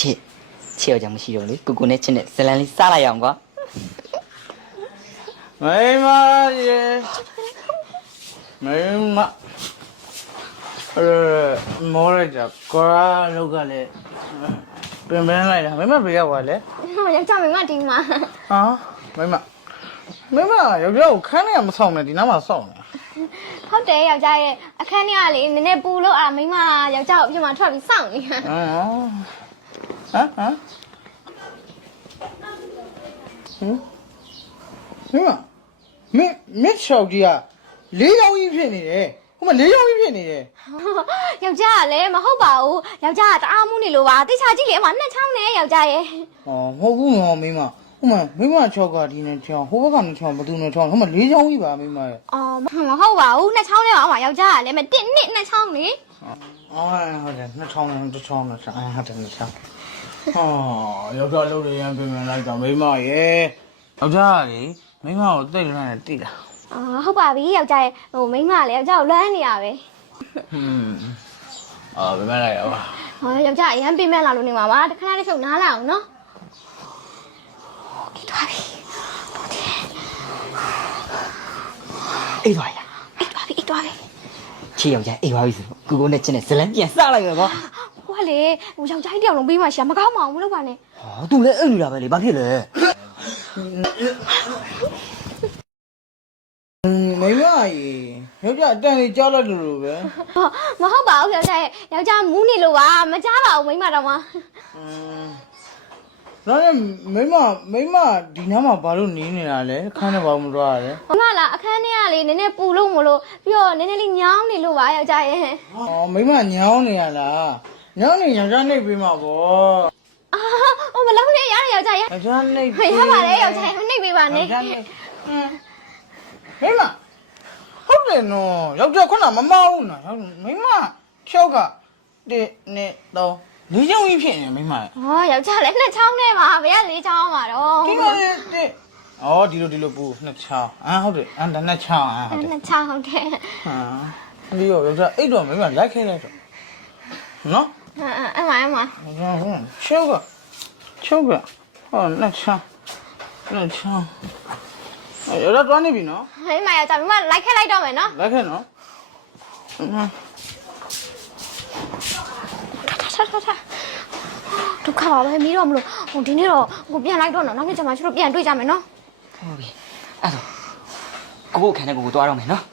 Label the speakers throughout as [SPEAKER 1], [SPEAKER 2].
[SPEAKER 1] ချစ်ယောက်ျားမရှိတော့လေကိုနဲ့ချစ်နဲ့ဇလန်လေးစားလိုက်အောင်ကွာ
[SPEAKER 2] မိမရေမိမမောလိုက်တာကောရာလောက်ကလည်းပြင်ပန်းလိုက်တာမိမဘယ်ရောက်သွားလဲ
[SPEAKER 3] ယောက်ျားမိမဒီမှာ
[SPEAKER 2] ဟာမိမယောက်ျားကိုခန်းထဲကမဆောင်နဲ့ဒီနားမှာစောင့်နေ
[SPEAKER 3] ဟုတ်တယ်ယောက်ျားရဲ့အခန်းထဲကလေနည်းနည်းပူလို့အာမိမယောက်ျားကိုအပြင်မှာထွက်ပြီးစောင့်နေတာ
[SPEAKER 2] ဟမ်မိမချောက်ကြီးက၄ယောက်ကြီးဖြစ်နေတယ်ဟိုမှာ၄ယောက်ကြီးဖြစ်နေတယ်
[SPEAKER 3] ယောက်ျားကလည်းမဟုတ်ပါဘူးယောက်ျားကတအားမှုနေလို့ပါတိတ်ချကြည့်လေအမနှစ်ချောင်းနဲ့ယောက်ျားရဲ့
[SPEAKER 2] 哦，我不嘛，没嘛，我们没嘛敲个的呢敲，我不干那敲，不都那敲，他们离敲一把没嘛呀。
[SPEAKER 3] အော်မဟုတ်ပါဘူးနှစ်ချောင်းနဲ့ပါအမယောက်ျားကလည်းမတစ်နှစ်နှစ်ချောင်းလေ
[SPEAKER 2] 哎，好的，那敲呢，这敲呢，哎，还真是敲。哦，要不要留着人别人来讲没嘛耶？要这里没嘛，我对着那地了。
[SPEAKER 3] အော်ဟုတ်ပါပြီယောက်ျားရဲ့ဟိုမိမလည်းယောက်ျားကိုလွမ်းနေရပဲ
[SPEAKER 2] 啊，别买来了吧？
[SPEAKER 3] ဟောယောက်ျားအရန်ပြင်မဲ့လာလို့နေမှာပါတခဏလေးချုပ်နားလိုက်အောင်နော်ဒီသွားပြီ
[SPEAKER 1] အေးသွားရ
[SPEAKER 3] အိတ်သွားပြီ
[SPEAKER 1] ချစ်ယောက်ျားအေးသွားပြီဆိုကိုနဲ့ချစ်နဲ့ဇလန်ပြန်စားလိုက်ရောကွာ
[SPEAKER 3] ဟိုကလေဟိုယောက်ျားကြီးတယောက်လုံးပြီးမှရှာမကောင်းမအောင်မလုပ်ပါနဲ့
[SPEAKER 1] ဟောသူလည်းအဲ့လိုလာပဲလေဘာဖြစ်လဲ
[SPEAKER 2] 没嘛耶，要这等你交了路呗。
[SPEAKER 3] ဟောမဟုတ်ပါဘူးယောက်ျားရဲ့ယောက်ျားမူးနေလို့ပါမကြားပါဘူးမိမတော့မှ
[SPEAKER 2] 那没嘛，ဒီနားမှာဘာလို့နေနေတာလဲခန်းထဲဘာမှမသွားရလဲ
[SPEAKER 3] ဟိုကလားအခန်းထဲကလေနည်းနည်းပူလို့မလို့ပြီးတော့နည်းနည်းလေးညောင်းနေလို့ပါယောက်ျားရဲ့
[SPEAKER 2] อ๋อမိမညောင်းနေရလားညောင်းနေယောက်ျားနှိပ်ပေးမှာပေါ့
[SPEAKER 3] အာဟိုမလုံးနဲ့ရတယ်ယောက်ျားရဲ့
[SPEAKER 2] ယောက်ျားနှိပ်
[SPEAKER 3] ဟေးရပါလေယောက်ျားရဲ့နှိပ်ပေးပါနဲ့
[SPEAKER 2] ယောက်ျားနှိပ်မိမဟုတ်တယ်နော်ယောက်ျားခုနမမအောင်နော်မိမချောက်က1 2 3လေးချောင်းကြီးဖြစ်နေမိမ
[SPEAKER 3] ဟောယောက်ျားလည်းနှစ်ချောင်းနဲ့ပါဘယ်ကလေးချောင်းမှာတော့
[SPEAKER 2] ဒီမှာတဲ့အော်ဒီလိုပူနှစ်ချောင်းဟုတ်တယ်ဒါနှစ်ချောင်းဟုတ်တယ်
[SPEAKER 3] နှစ်ချောင်းဟုတ်တယ်
[SPEAKER 2] ဟာဒီရောယောက်ျားအိတ်တော့မိမလိုက်ခဲလိုက်တော့နော်
[SPEAKER 3] အမ
[SPEAKER 2] ချောက်ကဟောနှစ်ချောင်းယောက်ျားတွားနေပြီနော်
[SPEAKER 3] ဟေးမယောက်ျားမိမလိုက်ခဲလိုက်တော့မယ်နော်
[SPEAKER 2] လိုက်ခဲနော်
[SPEAKER 3] ထားဒုက္ခပါပဲမီးတော့မလို့ဟိုဒီနေ့တော့ဟိုပြန်လိုက်တော့နော်နောက်နေ့ကျမှကျတို့ပြန်တွေ့ကြမယ်နော်
[SPEAKER 1] ဟုတ်ပြီအဲ့တော့ကိုခန်းနဲ့ကိုသွားတော့မယ်နော်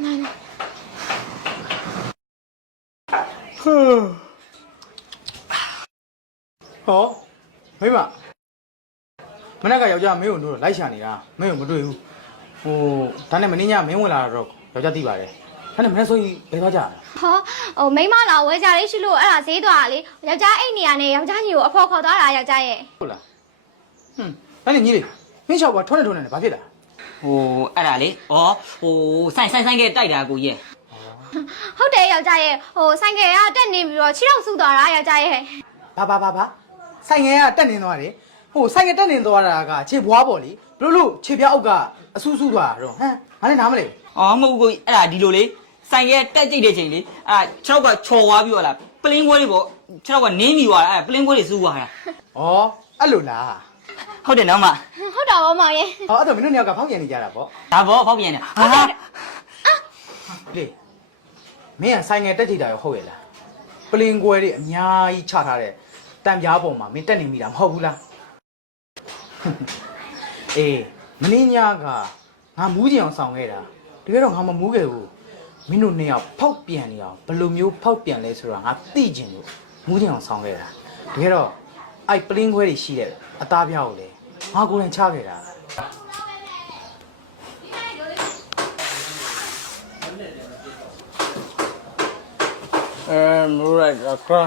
[SPEAKER 2] ဟောမိမမနေ့ကယောက်ျားမင်းကိုတို့လိုက်ရှာနေတာမင်းကိုမတွေ့ဘူးဟိုဒါနဲ့မင်းညမင်းဝင်လာတော့ယောက်ျားသိပါတယ်ဒါနဲ့မနေ့ဆိုရင်ဘယ်သွားကြလဲ
[SPEAKER 3] ဟောဟိုမိမလာဝဲကြလေးရှိလို့အဲ့ဒါဈေးသွားတာလေယောက်ျားအိတ်နေရနဲ့ယောက်ျားညီကိုအဖော်ခေါ်သွားတာယောက်ျားရဲ့
[SPEAKER 2] ဟုတ်လားဒါနဲ့ညီလေးမင်းချောက်ပါထုံးနေဘာဖြစ်လဲ
[SPEAKER 1] ဟိုအဲ့ဒါလေဩဟိုဆိုင်ကတိုက်တာကိုရဲ့
[SPEAKER 3] ဟုတ်တယ်ယောက်ျားရဲ့ဟိုဆိုင်ကယ်ကတက်နေပြီးတော့ခြေထောက်ဆုပ်သွားတာယောက်ျားရဲ့
[SPEAKER 2] ဘာဆိုင်ငယ်ကတက်နေသွားတယ်ဟိုဆိုင်ငယ်တက်နေသွားတာကခြေဘွားပေါ့လေဘလို့ခြေပြားအောက်ကအဆူဆူသွားတာတော့ဟမ်ငါလည်းနားမလဲ
[SPEAKER 1] အော်မဟုတ်ဘူးကိုအဲ့ဒါဒီလိုလေဆိုင်ကတက်ကြိတ်တဲ့ချိန်လေအဲ့ခြေထောက်ကချော်သွားပြီးတော့လားပလင်းခွဲလေးပေါ့ခြေထောက်ကနင်းပြီးသွားတာအဲ့ပလင်းခွဲလေးစူးသွားတာ
[SPEAKER 2] ဩအဲ့လိုလား
[SPEAKER 1] ဟုတ်တယ်နော်မ
[SPEAKER 3] ဟုတ်တော့မောင်ရဲ့
[SPEAKER 2] အဲ့တော့မင်းတို့နှစ်ယောက်ကဖောက်ပြန်နေကြတာပေါ့
[SPEAKER 1] ဒါပေါ့ဖောက်ပြန်နေဟာ
[SPEAKER 2] လေမင်းကဆိုင်ငယ်တက်ကြည့်တာရောဟုတ်ရဲ့လားပလင်ကွဲတွေအများကြီးချထားတဲ့တံပြားပေါ်မှာမင်းတက်နေမိတာမဟုတ်ဘူးလားအေးမင်းညကငါမူးကြင်အောင်ဆောင်ခဲ့တာတကယ်တော့ငါမမူးခဲ့ဘူးမင်းတို့နှစ်ယောက်ဖောက်ပြန်နေအောင်ဘယ်လိုမျိုးဖောက်ပြန်လဲဆိုတော့ငါသိကျင်လို့မူးကြင်အောင်ဆောင်ခဲ့တာတကယ်တော့အဲ့ပလင်ခွဲတွေရှိတဲ့အသားပြားကိုလေငါကိုယ်တိုင်ချခဲ့တာမူးလိုက်အခါ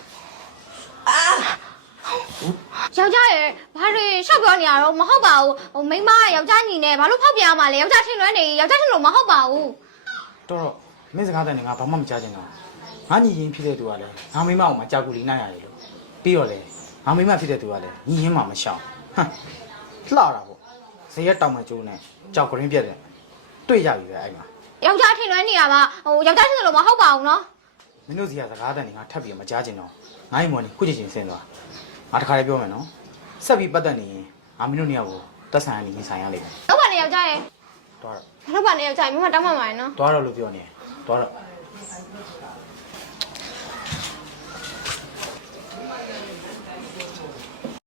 [SPEAKER 3] ယောက်ျားရဲ့ဘာတွေရှောက်ပြောနေရတော့မဟုတ်ပါဘူးဟိုမိန်းမယောက်ျားညီနဲ့ဘာလို့ဖောက်ပြန်ရမှာလဲယောက်ျားထင်လွဲနေယောက်ျားထင်လို့မဟုတ်ပါဘူး
[SPEAKER 2] တော့မင်းစကားတည်းငါဘာမှမကြားချင်တော့ငါညီရင်ဖြစ်တဲ့သူကလည်းငါမိမအောင်မကြောက်ကူလီနိုင်ရတယ်လို့ပြီးတော့လေငါမိမဖြစ်တဲ့သူကလည်းညီရင်မှမရှောင်ဟမ်လှတာပေါ့ဇရက်တောင်မကျိုးနဲ့ကြောက်ကရင်းပြက်တယ်တွေ့ရပြီပဲအဲ့မှာ
[SPEAKER 3] ယောက်ျားထင်လွဲနေရမှာဟိုယောက်ျားထင်လို့မဟုတ်ပါဘူးနော်
[SPEAKER 2] မင်းတို့စီကစကားတည်းငါထပ်ပြီးမကြားချင်တော့ငါ့မော်နေခုချိန်ချင်းဆင်းသွားငါတခါလေးပြောမယ်နော်ဆက်ပြီးပတ်သက်နေရင်ငါမင်းတို့နှစ်ယောက်ကိုတက်ဆိုင်အနေနဲ့ဆိုင်ရလိမ့်မယ်
[SPEAKER 3] တော့ပါနေယောက်ျားရဲ့
[SPEAKER 2] သွားတော့
[SPEAKER 3] ဘာလို့ပါနေယောက်ျားမင်းမတောင်းမှမှာနော်
[SPEAKER 2] သွားတော့လို့ပြောနေသွားတော့